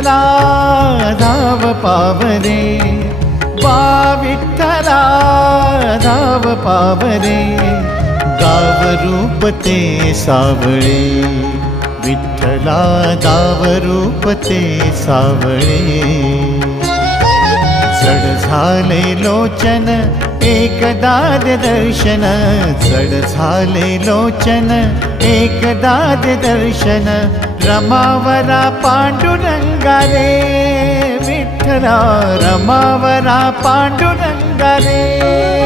विठ्ठला धाव पावरे, वा विठ्ठला धाव पावरे, गाव रूप ते सावळे, विठ्ठला गाव रूप ते सावळे. जड झाले लोचन एकदा दर्शन, जड झाले लोचन एकदा दर्शन, रमावरा पांडुरंगा रे, विठ्ठला रमावरा पांडुरंगा रे.